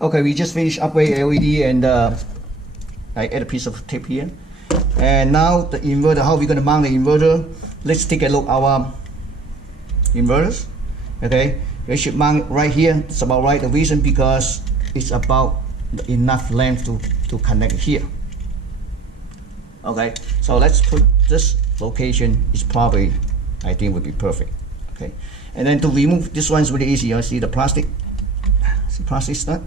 Okay, we just finished upgrade LED, and I add a piece of tape here. And now the inverter, how we're going to mount the inverter. Let's take a look at our inverters. Okay, we should mount it right here. It's about right. The reason because it's about enough length to connect here. Okay, so let's put this location is probably, I think, would be perfect. Okay, and then to remove this one's really easy. You see the plastic. See plastic stud.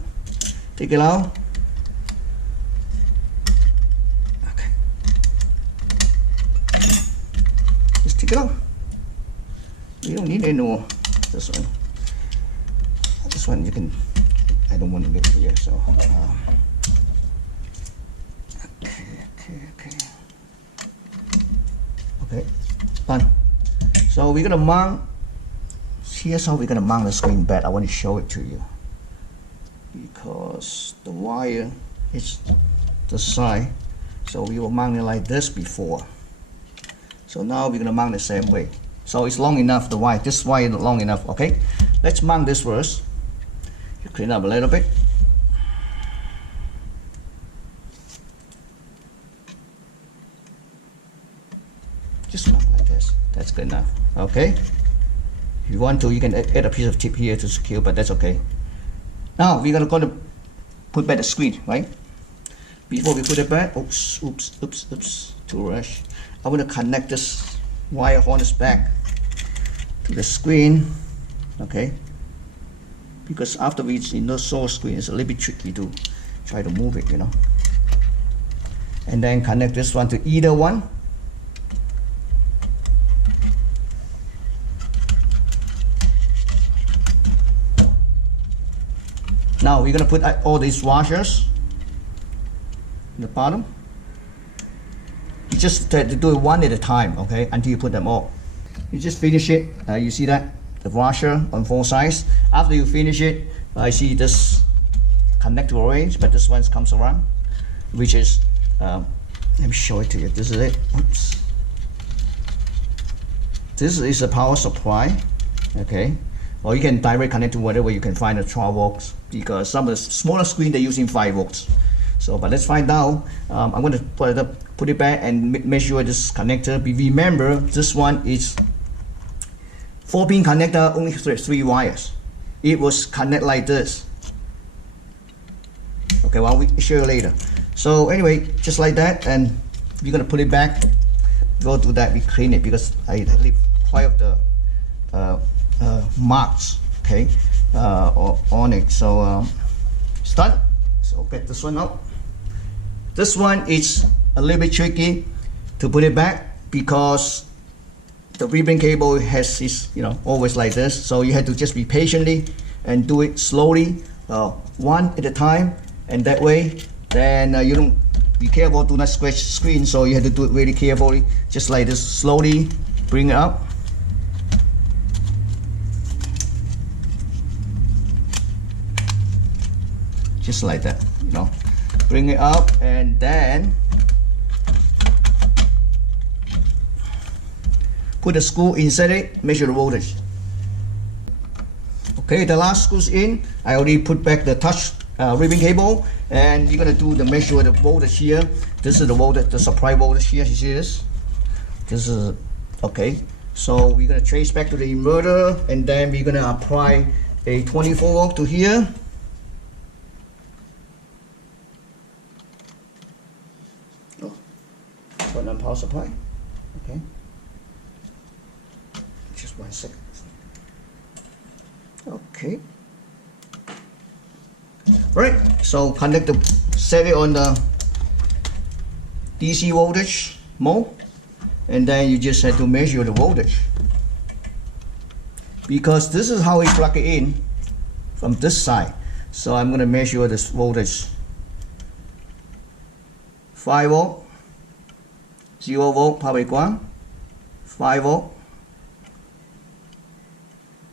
Take it out. Okay. Just take it out. You don't need any more. This one. This one you can. I don't want to leave it here, so. Okay. Done. So we're gonna mount. Here's how we're gonna mount the screen bed. I want to show it to you, because the wire is the side, so we will mount it like this before. So now we're gonna mount the same way. So it's long enough, the wire, this wire is long enough. Okay, let's mount this first. You clean up a little bit. Just mount like this. That's good enough. Okay, if you want to, you can add a piece of tape here to secure, but that's okay. Now we're gonna put back the screen, right? Before we put it back, oops, too rush. I want to connect this wire harness back to the screen, okay? Because after we install screen, it's a little bit tricky to try to move it, you know. And then connect this one to either one. Now we're gonna put all these washers in the bottom. You just have to do it one at a time, okay, until you put them all. You just finish it. You see that? The washer on 4 sides. After you finish it, I see this connector range, but this one comes around, which is, let me show it to you. This is it. Oops. This is a power supply, okay? Or you can direct connect to whatever you can find at 12 volts, because some of the smaller screen they're using 5 volts. So, but let's find out. I'm going to put it back and make sure this connector. Remember, this one is 4-pin connector, only 3 wires. It was connect like this. Okay, well, we show you later. So anyway, just like that, and we're gonna put it back. Go do that. We clean it because I leave quite of the marks, okay, on it. So it's done. So get this one out. This one is a little bit tricky to put it back because the ribbon cable has is, you know, always like this. So you have to just be patiently and do it slowly, one at a time, and that way then you don't be careful, do not scratch the screen. So you have to do it really carefully, just like this. Slowly bring it up. Just like that, you know, bring it up, and then put the screw inside it, measure the voltage. Okay, the last screw's in. I already put back the touch ribbon cable, and you're gonna do the measure of the voltage here. This is the voltage, the supply voltage here. You see this? This is okay. So we're gonna trace back to the inverter, and then we're gonna apply a 24 volt to here. Turn on power supply. Okay. Just 1 second. Okay. Right. So connect the, set it on the DC voltage mode, and then you just have to measure the voltage, because this is how we plug it in from this side. So I'm going to measure this voltage. 5 volt. 0 volt, power quang, 5 volt.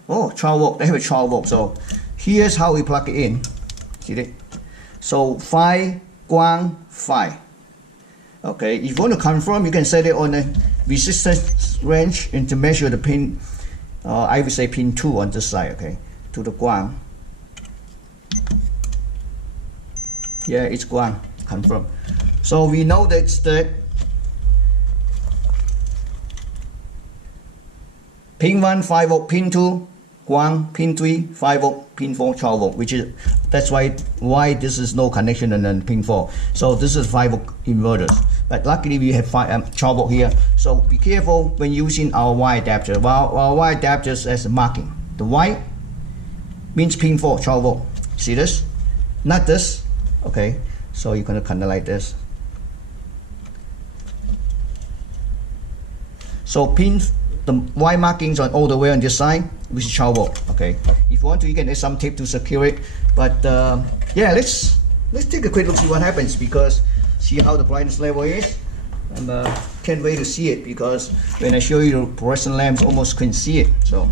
Oh, 12 volt, they have a 12 volt. So here's how we plug it in. See it? So 5 quang 5. Okay, if you want to confirm, you can set it on the resistance range and to measure the pin. I would say pin 2 on this side, okay, to the quang. Yeah, it's Guang, confirm. So we know that it's the pin 1 5 volt, pin 2 Guang, pin 3 5 volt, pin 4 12 volt, which is that's why this is no connection and then pin 4. So this is 5 volt inverters. But luckily we have 12 volt here. So be careful when using our wire adapter. Our wire adapters as a marking. The white means pin 4 12 volt. See this? Not this. Okay. So you're gonna kind of like this. So the white markings on all the way on this side, which is 12 volt. Okay. If you want to, you can add some tape to secure it. But yeah, let's take a quick look, see what happens, because see how the brightness level is. And can't wait to see it, because when I show you the fluorescent lamps, almost couldn't see it. So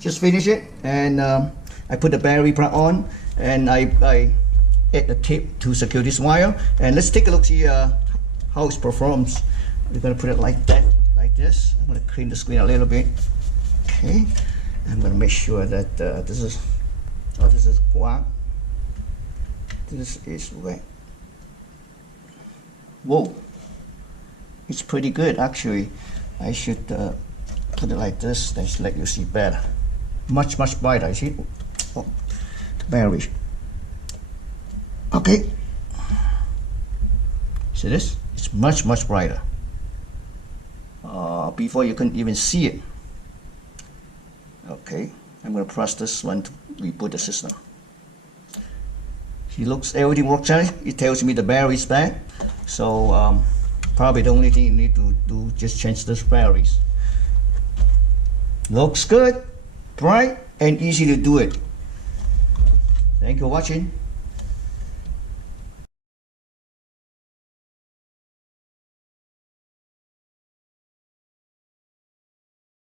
just finish it, and I put the battery plug on, and I add the tape to secure this wire. And let's take a look, see how it performs. We're gonna put it like that, like this. I'm gonna clean the screen a little bit. Okay, I'm gonna make sure that this is Guang. This is wet. Whoa, it's pretty good actually. I should put it like this, then let you see better. Much brighter. I see. Oh, the battery. Okay. See this? It's much brighter. Before you couldn't even see it. Okay, I'm gonna press this one to reboot the system. Everything works out. It tells me the battery is back. So probably the only thing you need to do just change those batteries. Looks good, bright, and easy to do it. Thank you for watching.